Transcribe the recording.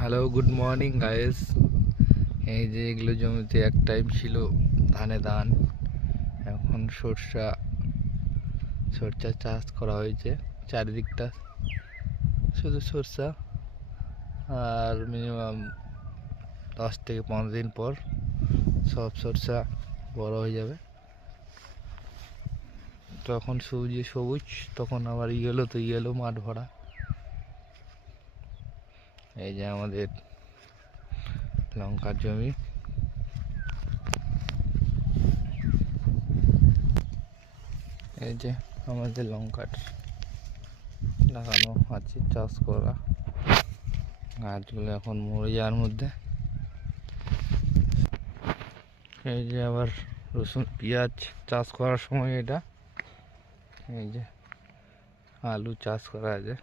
Hello, good morning guys. এই যে এগুলো জমিতে এক টাইম ছিল ধানে ধান, এখন সরষা চাষ করা হয়েছে। চারিদিকটা শুধু সরষা, আর মিনিমাম 10 থেকে 15 দিন পর সব সরষা বড় হয়ে যাবে। তখন সবুজ, তখন আবার ইয়েলো, তো ইয়েলো মাঠ ভরা। এই যে আমাদের লঙ্কার জমি, এই যে আমাদের লঙ্কার লাগানো আছে, চাষ করা। গাছগুলো এখন মরে যাওয়ার মধ্যে। এই যে আবার রসুন পেঁয়াজ চাষ করার সময় এটা। এই যে আলু চাষ করা আছে।